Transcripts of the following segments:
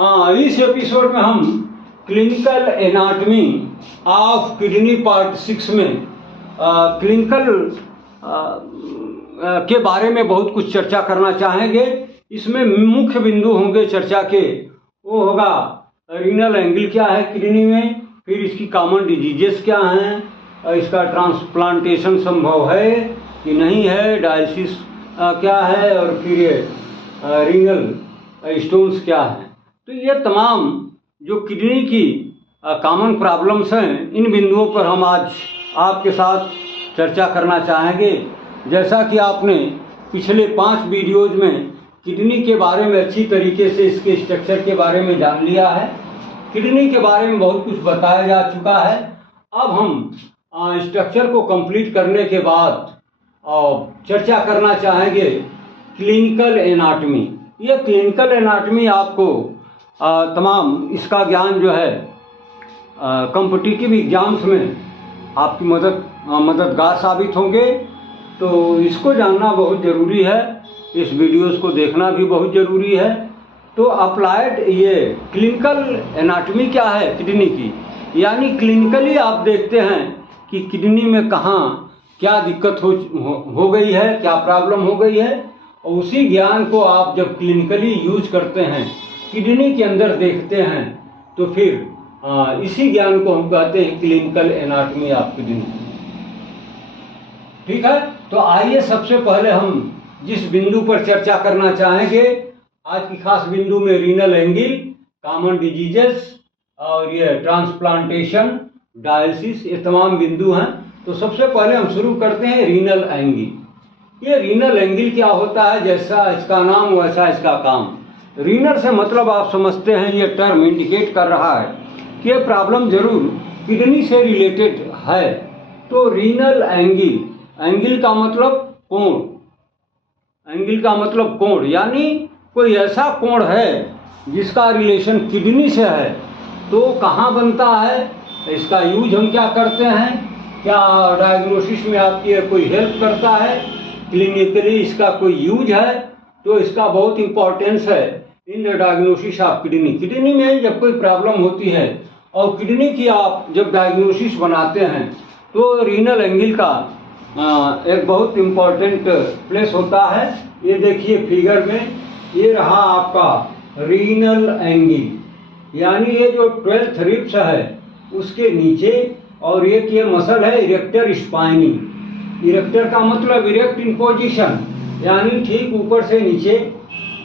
हाँ, इस एपिसोड में हम clinical anatomy of kidney part 6 में क्लिनिकल के बारे में बहुत कुछ चर्चा करना चाहेंगे। इसमें मुख्य बिंदु होंगे चर्चा के, वो होगा रीनल एंगल क्या है किडनी में, फिर इसकी कॉमन डिजीजेस क्या हैं, इसका ट्रांसप्लांटेशन संभव है कि नहीं है, डायलिसिस क्या है, और फिर ये रीनल स्टोन्स क्या है। तो ये तमाम जो किडनी की कॉमन प्रॉब्लम्स हैं, इन बिंदुओं पर हम आज आपके साथ चर्चा करना चाहेंगे। जैसा कि आपने पिछले 5 वीडियोज में किडनी के बारे में अच्छी तरीके से इसके स्ट्रक्चर के बारे में जान लिया है, किडनी के बारे में बहुत कुछ बताया जा चुका है। अब हम स्ट्रक्चर को कंप्लीट करने के बाद चर्चा करना चाहेंगे क्लिनिकल एनाटमी। ये क्लिनिकल एनाटमी आपको तमाम इसका ज्ञान जो है कॉम्पिटिटिव एग्जाम्स में आपकी मददगार साबित होंगे। तो इसको जानना बहुत ज़रूरी है, इस वीडियोस को देखना भी बहुत ज़रूरी है। तो अप्लाइड ये क्लिनिकल एनाटमी क्या है किडनी की, यानी क्लिनिकली आप देखते हैं कि किडनी में कहाँ क्या दिक्कत हो गई है, क्या प्रॉब्लम हो गई है, और उसी ज्ञान को आप जब क्लिनिकली यूज करते हैं, किडनी के अंदर देखते हैं, तो फिर इसी ज्ञान को हम कहते हैं क्लिनिकल एनाटमी ऑफ किडनी। ठीक है, तो आइए सबसे पहले हम जिस बिंदु पर चर्चा करना चाहेंगे, आज की खास बिंदु में रीनल एंगल, कॉमन डिजीजेस और ये ट्रांसप्लांटेशन, डायलिसिस, ये तमाम बिंदु हैं। तो सबसे पहले हम शुरू करते हैं रीनल एंगल। ये रीनल एंगल क्या होता है, जैसा इसका नाम वैसा इसका काम। रीनल से मतलब आप समझते हैं, ये टर्म इंडिकेट कर रहा है कि ये प्रॉब्लम जरूर किडनी से रिलेटेड है। तो रीनल एंगल, एंगल का मतलब कोण, एंगल का मतलब कोण, यानी कोई ऐसा कोण है जिसका रिलेशन किडनी से है। तो कहाँ बनता है, इसका यूज हम क्या करते हैं, क्या डायग्नोसिस में आपकी कोई हेल्प करता है, क्लिनिकली इसका कोई यूज है। तो इसका बहुत इंपॉर्टेंस है in the diagnosis of kidney. Kidney में जब कोई प्रॉब्लम होती है और किडनी की आप जब डायग्नोसिस बनाते हैं, तो रीनल एंगल का एक बहुत इम्पॉर्टेंट प्लेस होता है। ये देखिए फिगर में, ये रहा आपका रीनल एंगल, यानी ये जो 12th रिब्स है उसके नीचे, और ये मसल है इरेक्टर स्पाइनी। इरेक्टर का मतलब इरेक्ट इन पोजीशन, यानी ठीक ऊपर से नीचे,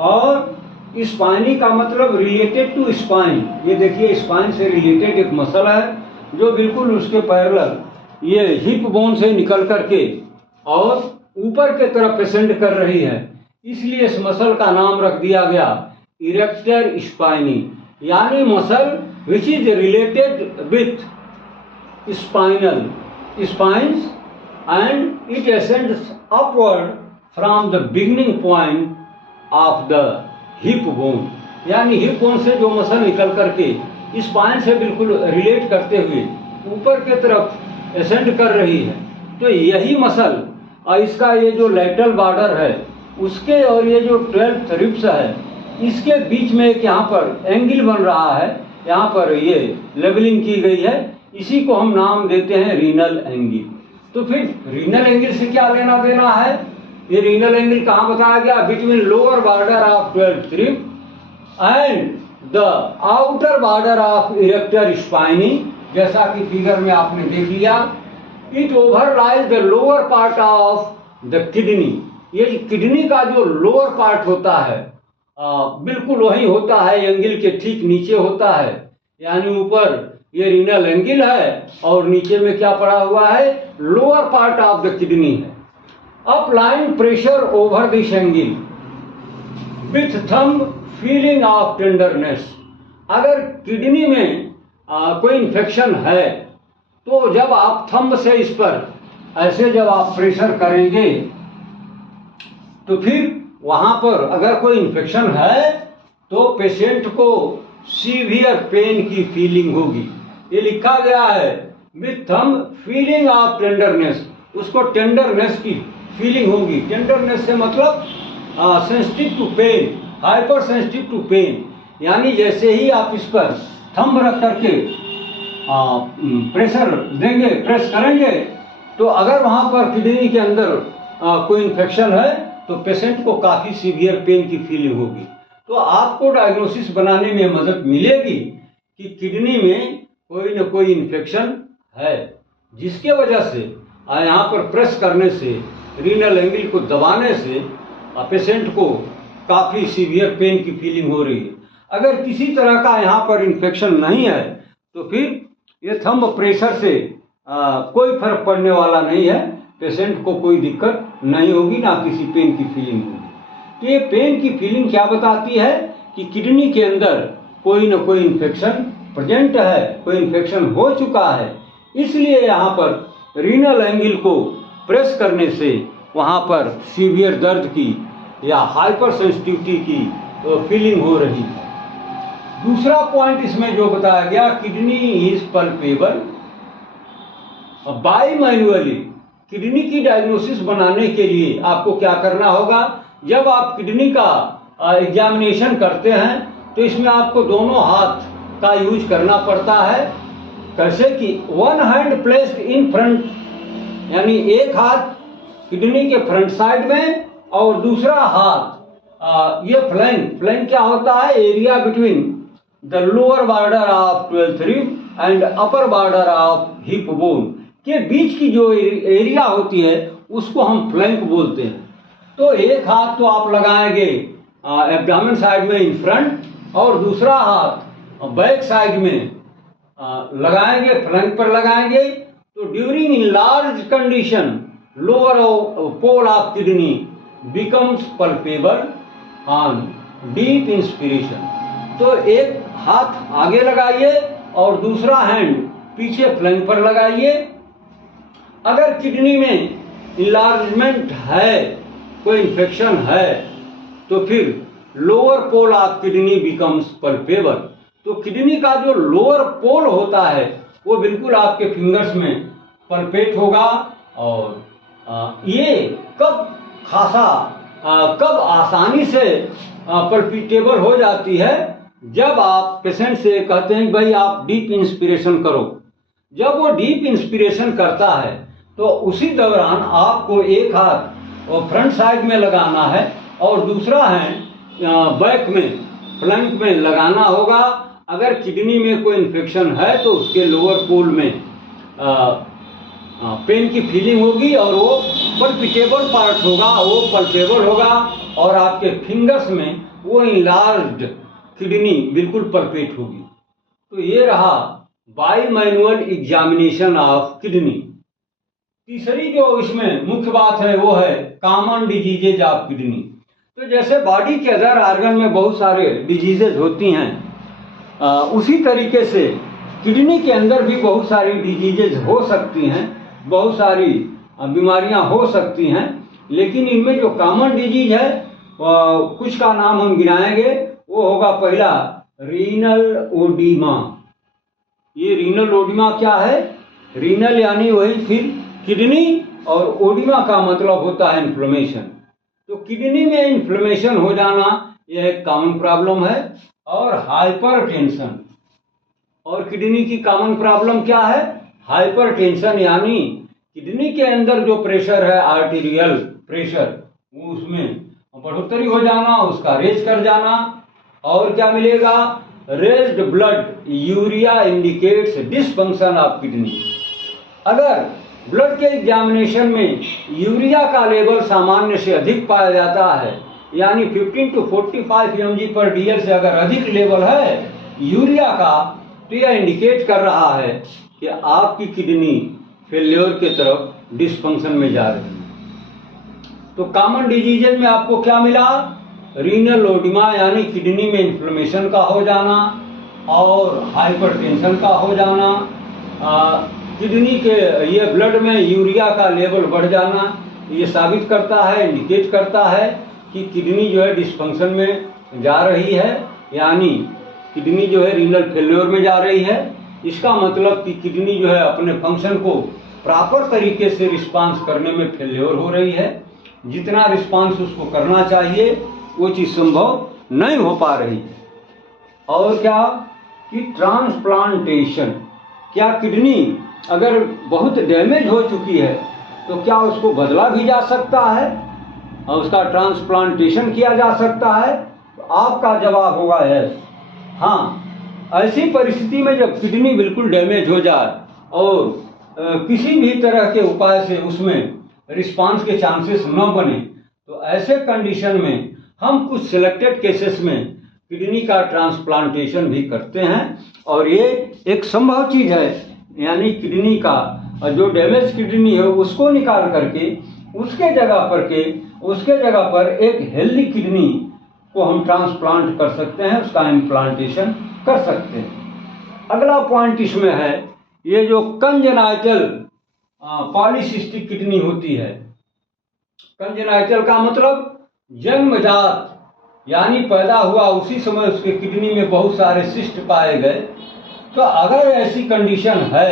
और स्पाइनी का मतलब रिलेटेड टू स्पाइन। ये देखिए स्पाइन से रिलेटेड एक मसल है जो बिल्कुल उसके पैरेलल ये हिप बोन से निकल करके और ऊपर के तरफ असेंड कर रही है, इसलिए इस मसल का नाम रख दिया गया इरेक्टर स्पाइनी, यानी muscle which is related with spinal spines and it ascends upward from the beginning point of the hip bone। यानी हिप बोन से जो मसल निकल करके स्पाइन से बिल्कुल रिलेट करते हुए ऊपर के तरफ असेंड कर रही है। तो यही मसल और इसका ये जो लैटरल बॉर्डर है उसके और ये जो 12th रिब्स है, इसके बीच में एक यहाँ पर एंगल बन रहा है, यहाँ पर ये लेवलिंग की गई है, इसी को हम नाम देते हैं रीनल एंगल। तो फिर रीनल एंगल से क्या लेना देना है, ये रीनल एंगल कहाँ बताया गया, between lower border of 12th rib and the outer border of erector spinae. जैसा कि फिगर में आपने देख लिया, it overlies the lower part of the kidney. ये किडनी का जो लोअर पार्ट होता है बिल्कुल वही होता है, एंगल के ठीक नीचे होता है, यानी ऊपर ये रीनल एंगल है और नीचे में क्या पड़ा हुआ है, lower part of the kidney है। Applying pressure over this angle with thumb feeling of tenderness. अगर किडनी में कोई इन्फेक्शन है, तो जब आप थंब से इस पर ऐसे जब आप प्रेशर करेंगे, तो फिर वहां पर अगर कोई इन्फेक्शन है तो पेशेंट को सीवियर पेन की फीलिंग होगी। ये लिखा गया है with thumb feeling of tenderness, उसको टेंडरनेस की फीलिंग होगी। टेंडरनेस से मतलब sensitive to pain, hyper sensitive to pain, यानी जैसे ही आप इस पर थंब रख करके प्रेशर देंगे, प्रेस करेंगे, तो अगर वहाँ पर किडनी के अंदर कोई इन्फेक्शन है तो पेशेंट को काफ़ी सीवियर पेन की फीलिंग होगी। तो आपको डायग्नोसिस बनाने में मदद मिलेगी कि किडनी में कोई न कोई इन्फेक्शन है, जिसके वजह से यहाँ पर प्रेस करने से, रीनल एंगल को दबाने से पेशेंट को काफ़ी सीवियर पेन की फीलिंग हो रही है। अगर किसी तरह का यहाँ पर इन्फेक्शन नहीं है तो फिर ये थंब प्रेशर से कोई फर्क पड़ने वाला नहीं है, पेशेंट को कोई दिक्कत नहीं होगी, ना किसी पेन की फीलिंग होगी। तो ये पेन की फीलिंग क्या बताती है कि किडनी के अंदर कोई न कोई इन्फेक्शन प्रेजेंट है, कोई इन्फेक्शन हो चुका है। इसलिए यहाँ पर रीनल एंगल को प्रेस करने से वहाँ पर सीवियर दर्द की या हाइपर सेंसिटिविटी की फीलिंग हो रही है। दूसरा पॉइंट इसमें जो बताया गया, kidney is palpebral. By manually kidney की डायग्नोसिस बनाने के लिए आपको क्या करना होगा, जब आप किडनी का एग्जामिनेशन करते हैं तो इसमें आपको दोनों हाथ का यूज करना पड़ता है। कैसे कि one hand placed in front, यानी एक हाथ किडनी के फ्रंट साइड में और दूसरा हाथ ये फ्लैंक क्या होता है, area between the lower border of 12th rib and upper border of hip bone के बीच की जो एरिया होती है उसको हम फ्लैंक बोलते हैं। तो एक हाथ तो आप लगाएंगे एब्डोमेन साइड में इन फ्रंट, और दूसरा हाथ बैक साइड में लगाएंगे, फ्लैंक पर लगाएंगे। तो during enlarge condition lower pole of kidney becomes palpable on deep inspiration. तो एक हाथ आगे लगाइए और दूसरा हैंड पीछे फ्लैंक पर लगाइए। अगर किडनी में इनलार्जमेंट है, कोई इन्फेक्शन है, तो फिर lower pole of kidney becomes palpable. तो किडनी का जो लोअर पोल होता है वो बिल्कुल आपके फिंगर्स में पल्पेट होगा। और ये कब आसानी से पल्पिटेबल हो जाती है, जब आप पेशेंट से कहते हैं भाई आप डीप इंस्पिरेशन करो। जब वो डीप इंस्पिरेशन करता है तो उसी दौरान आपको एक हाथ फ्रंट साइड में लगाना है और दूसरा हैंड बैक में, फ्लैंक में लगाना होगा। अगर किडनी में कोई इन्फेक्शन है तो उसके लोअर पोल में पेन की फीलिंग होगी और वो पल्पिटेबल पार्ट होगा, वो पल्पेबल होगा और आपके फिंगर्स में वो इनलार्ज्ड किडनी बिल्कुल पल्पेट होगी। तो ये रहा by manual examination of kidney. तीसरी जो इसमें मुख्य बात है वो है कॉमन डिजीजेज ऑफ किडनी। तो जैसे बॉडी के अदर आर्गन में बहुत सारे डिजीजेज होती हैं, उसी तरीके से किडनी के अंदर भी बहुत सारी डिजीजेज हो सकती हैं, बहुत सारी बीमारियां हो सकती हैं। लेकिन इनमें जो कॉमन डिजीज है कुछ का नाम हम गिनाएंगे। वो होगा पहला रीनल ओडिमा। ये रीनल ओडिमा क्या है, रीनल यानी वही फिर किडनी, और ओडिमा का मतलब होता है इन्फ्लेमेशन। तो किडनी में इन्फ्लेमेशन हो जाना यह एक कॉमन प्रॉब्लम है। और हाइपरटेंशन, और किडनी की कॉमन प्रॉब्लम क्या है, हाइपरटेंशन, यानी किडनी के अंदर जो प्रेशर है आर्टेरियल प्रेशर, वो उसमें बढ़ोतरी हो जाना, उसका रेज कर जाना। और क्या मिलेगा, raised blood urea indicates dysfunction of kidney. अगर ब्लड के एग्जामिनेशन में यूरिया का लेवल सामान्य से अधिक पाया जाता है, यानी 15 to 45 mg/dl से अगर अधिक लेवल है यूरिया का, तो यह इंडिकेट कर रहा है कि आपकी किडनी फेल्योर के तरफ डिसफंक्शन में जा रही है। तो कॉमन डिजीजेज में आपको क्या मिला, रीनल ओडिमा यानी किडनी में इन्फ्लेमेशन का हो जाना और हाइपरटेंशन का हो जाना, किडनी के ये ब्लड में यूरिया का लेवल बढ़ जाना, ये साबित करता है, इंडिकेट करता है कि किडनी जो है डिसफंक्शन में जा रही है, यानी किडनी जो है रीनल फेल्योर में जा रही है। इसका मतलब कि किडनी जो है अपने फंक्शन को प्रॉपर तरीके से रिस्पांस करने में फेल्योर हो रही है। जितना रिस्पांस उसको करना चाहिए वो चीज़ संभव नहीं हो पा रही है। और क्या कि ट्रांसप्लांटेशन, क्या किडनी अगर बहुत डैमेज हो चुकी है तो क्या उसको बदला भी जा सकता है और उसका ट्रांसप्लांटेशन किया जा सकता है? तो आपका जवाब होगा यस। हाँ, ऐसी परिस्थिति में जब किडनी बिल्कुल डैमेज हो जाए और किसी भी तरह के उपाय से उसमें रिस्पांस के चांसेस न बने, तो ऐसे कंडीशन में हम कुछ सिलेक्टेड केसेस में किडनी का ट्रांसप्लांटेशन भी करते हैं और ये एक संभव चीज़ है। यानी किडनी का जो डैमेज किडनी है उसको निकाल करके उसके जगह पर एक हेल्दी किडनी को हम ट्रांसप्लांट कर सकते हैं, उसका इम्प्लांटेशन कर सकते हैं। अगला पॉइंट इसमें है ये जो कंजेनाइटल पॉलीसिस्टिक किडनी होती है। कंजेनाइटल का मतलब जन्मजात, यानी पैदा हुआ उसी समय उसके किडनी में बहुत सारे सिस्ट पाए गए। तो अगर ऐसी कंडीशन है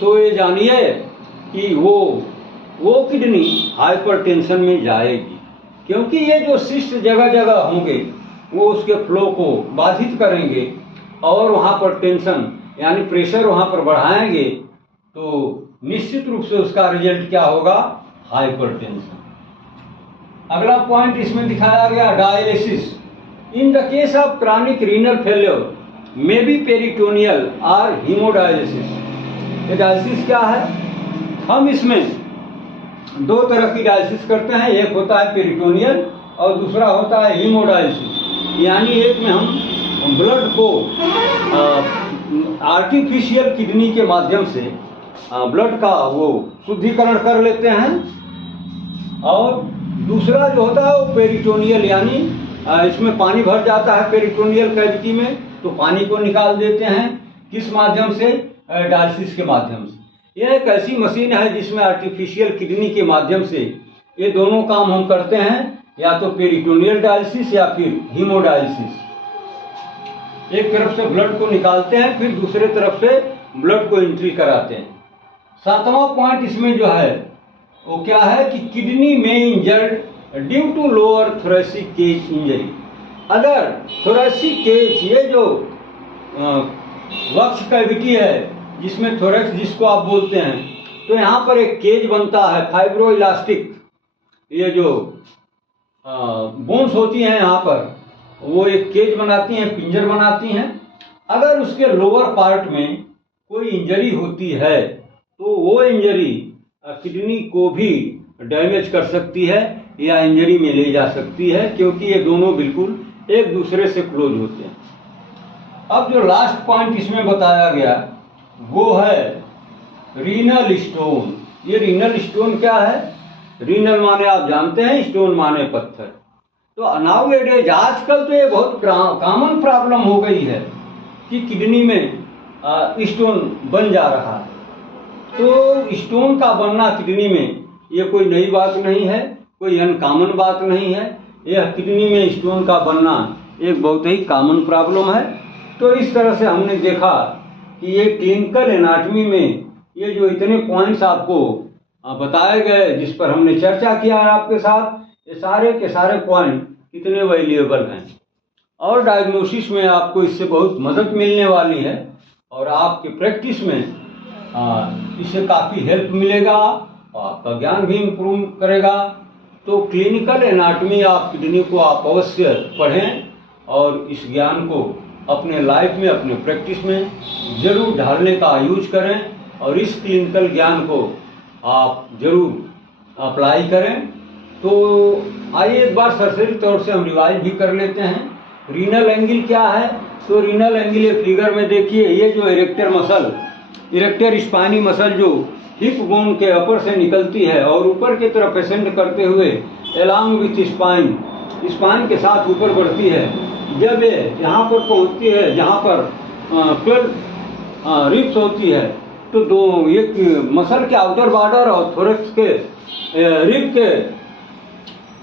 तो ये जानिए कि वो किडनी हाइपरटेंशन में जाएगी, क्योंकि ये जो सिस्ट जगह जगह होंगे वो उसके फ्लो को बाधित करेंगे और वहाँ पर टेंशन यानी प्रेशर वहाँ पर बढ़ाएंगे, तो निश्चित रूप से उसका रिजल्ट क्या होगा? हाइपरटेंशन। अगला पॉइंट इसमें दिखाया गया dialysis. In the case of chronic renal failure may be peritoneal और हीमोडायलिसिस। ये डायलिसिस क्या है? हम इसमें दो तरह की डायलिसिस करते हैं, एक होता है पेरिटोनियल और दूसरा होता है हीमोडायलिसिस। यानी एक में हम ब्लड को आर्टिफिशियल किडनी के माध्यम से ब्लड का वो शुद्धिकरण कर लेते हैं और दूसरा जो होता है वो पेरिटोनियल, यानी इसमें पानी भर जाता है पेरिटोनियल कैविटी में, तो पानी को निकाल देते हैं। किस माध्यम से? डायलिसिस के माध्यम से। यह एक ऐसी मशीन है जिसमें आर्टिफिशियल किडनी के माध्यम से ये दोनों काम हम करते हैं, या तो पेरिटोनियल डायलिसिस या फिर हीमोडायलिसिस। एक तरफ से ब्लड को निकालते हैं, फिर दूसरे तरफ से ब्लड को एंट्री कराते हैं। सातवां पॉइंट इसमें जो है वो क्या है कि किडनी में injured due to lower thoracic cage injury. अगर थोरेसिक केज, ये जो वक्ष कैविटी है जिसमें थोरेक्स जिसको आप बोलते हैं, तो यहाँ पर एक केज बनता है फाइब्रो इलास्टिक। ये जो बोन्स होती हैं यहाँ पर वो एक केज बनाती हैं, पिंजर बनाती हैं। अगर उसके लोअर पार्ट में कोई इंजरी होती है तो वो इंजरी किडनी को भी डैमेज कर सकती है या इंजरी में ले जा सकती है, क्योंकि ये दोनों बिल्कुल एक दूसरे से क्लोज होते हैं। अब जो लास्ट पॉइंट इसमें बताया गया वो है रीनल स्टोन। ये रीनल स्टोन क्या है? रीनल माने आप जानते हैं, स्टोन माने पत्थर। तो नाउ ए डेज आजकल तो ये बहुत कॉमन प्रॉब्लम हो गई है कि किडनी में स्टोन बन जा रहा है। तो स्टोन का बनना किडनी में ये कोई नई बात नहीं है, कोई अनकॉमन बात नहीं है। यह किडनी में स्टोन का बनना एक बहुत ही कॉमन प्रॉब्लम है। तो इस तरह से हमने देखा कि ये क्लिनिकल एनाटॉमी में ये जो इतने पॉइंट्स आपको बताए गए, जिस पर हमने चर्चा किया है आपके साथ, ये सारे के सारे पॉइंट कितने वैल्यूएबल हैं और डायग्नोसिस में आपको इससे बहुत मदद मिलने वाली है और आपके प्रैक्टिस में इससे काफ़ी हेल्प मिलेगा, आपका ज्ञान भी इम्प्रूव करेगा। तो क्लिनिकल एनाटॉमी ऑफ किडनी को आप अवश्य पढ़ें और इस ज्ञान को अपने लाइफ में, अपने प्रैक्टिस में जरूर ढालने का यूज करें और इस क्लिनिकल ज्ञान को आप जरूर अप्लाई करें। तो आइए एक बार सरसरी तौर से हम रिवाइज भी कर लेते हैं। रीनल एंगल क्या है? तो रीनल एंगल ये फिगर में देखिए, ये जो erector muscle, erector spinae muscle जो हिप बोन के अपर से निकलती है और ऊपर की तरफ असेंड करते हुए एलॉन्ग विथ स्पाइन के साथ ऊपर बढ़ती है। जब ये यहाँ पर पहुँचती है जहाँ पर 12 रिब्स होती है, तो दो एक मसल के आउटर बॉर्डर और थोरैक्स के रिब के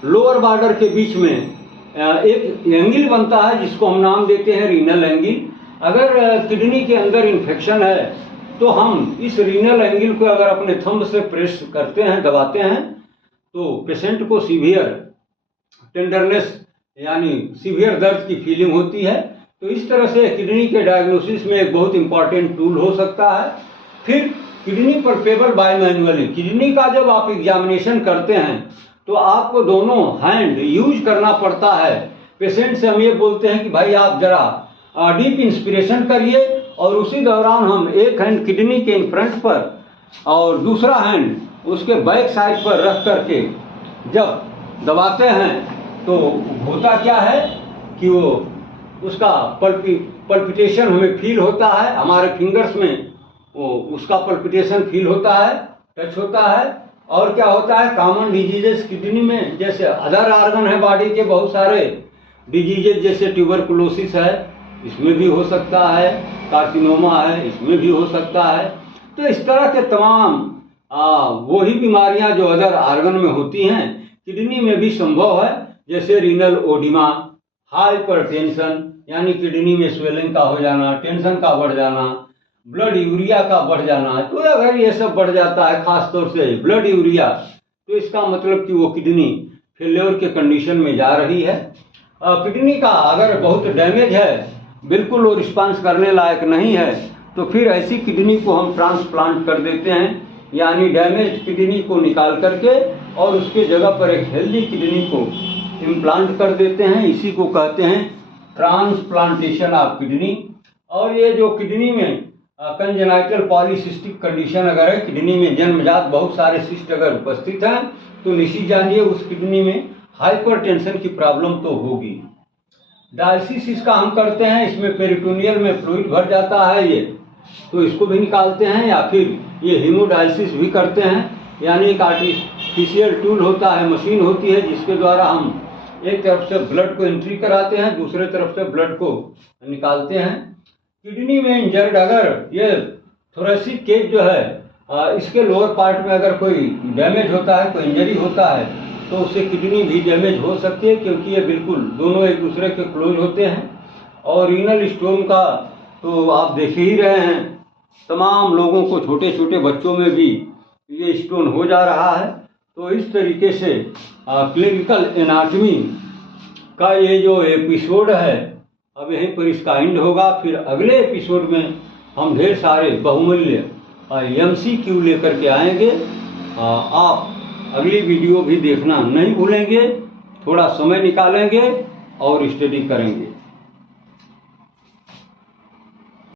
लोअर बॉर्डर के बीच में एक एंगल बनता है जिसको हम नाम देते हैं रीनल एंगल। अगर किडनी के अंदर इन्फेक्शन है तो हम इस रीनल एंगल को अगर अपने थंब से प्रेस करते हैं, दबाते हैं, तो पेशेंट को सीवियर टेंडरनेस यानी सीवियर दर्द की फीलिंग होती है। तो इस तरह से किडनी के डायग्नोसिस में एक बहुत इंपॉर्टेंट टूल हो सकता है। फिर किडनी पल्पेबल बायमैनुअली, किडनी का जब आप एग्जामिनेशन करते हैं तो आपको दोनों हैंड यूज करना पड़ता है। पेशेंट से हम ये बोलते हैं कि भाई आप जरा डीप इंस्पिरेशन करिए, और उसी दौरान हम एक हैंड किडनी के इन फ्रंट पर और दूसरा हैंड उसके बैक साइड पर रख करके जब दबाते हैं तो होता क्या है कि वो उसका पल्पिटेशन हमें फील होता है, हमारे फिंगर्स में वो उसका पल्पिटेशन फील होता है, टच होता है। और क्या होता है, कॉमन डिजीजेस किडनी में, जैसे अदर ऑर्गन है बॉडी के बहुत सारे डिजीजेस, जैसे ट्यूबरकुलोसिस है, इसमें भी हो सकता है, कार्सिनोमा है, इसमें भी हो सकता है। तो इस तरह के तमाम वही बीमारियां जो अदर ऑर्गन में होती हैं किडनी में भी संभव है, जैसे रीनल ओडिमा, हाइपरटेंशन यानी किडनी में स्वेलिंग का हो जाना, टेंशन का बढ़ जाना, ब्लड यूरिया का बढ़ जाना। तो अगर ये सब बढ़ जाता है, खासतौर से ब्लड यूरिया, तो इसका मतलब कि वो किडनी फेल्योर के कंडीशन में जा रही है। किडनी का अगर बहुत डैमेज है, बिल्कुल वो रिस्पांस करने लायक नहीं है, तो फिर ऐसी किडनी को हम ट्रांसप्लांट कर देते हैं, यानी डैमेज किडनी को निकाल करके और उसके जगह पर एक हेल्दी किडनी को इम्प्लांट कर देते हैं। इसी को कहते हैं ट्रांसप्लांटेशन ऑफ किडनी। और ये जो किडनी में कंजेनाइटल पॉलीसिस्टिक कंडीशन अगर है, किडनी में जन्मजात बहुत सारे सिस्ट अगर उपस्थित हैं, तो निश्चित जानिए उस किडनी में हाइपरटेंशन की प्रॉब्लम तो होगी। डायलिसिस इसका हम करते हैं, इसमें पेरिटोनियल में फ्लूइड भर जाता है ये, तो इसको भी निकालते हैं, या फिर ये हीमोडायलिसिस भी करते हैं, यानी एक आर्टिफिशियल टूल होता है, मशीन होती है, जिसके द्वारा हम एक तरफ से ब्लड को एंट्री कराते हैं, दूसरे तरफ से ब्लड को निकालते हैं। किडनी में इंजर्ड अगर ये थोरेसिक केस जो है, इसके लोअर पार्ट में अगर कोई डैमेज होता है, कोई इंजरी होता है, तो उससे किडनी भी डैमेज हो सकती है, क्योंकि ये बिल्कुल दोनों एक दूसरे के क्लोज होते हैं। और रीनल स्टोन का तो आप देख ही रहे हैं, तमाम लोगों को, छोटे छोटे बच्चों में भी ये स्टोन हो जा रहा है। तो इस तरीके से क्लिनिकल एनाटॉमी का ये जो एपिसोड है, अब यहीं पर इसका एंड होगा। फिर अगले एपिसोड में हम ढेर सारे बहुमूल्य MCQ लेकर के आएंगे। आप अगली वीडियो भी देखना नहीं भूलेंगे, थोड़ा समय निकालेंगे और स्टडी करेंगे।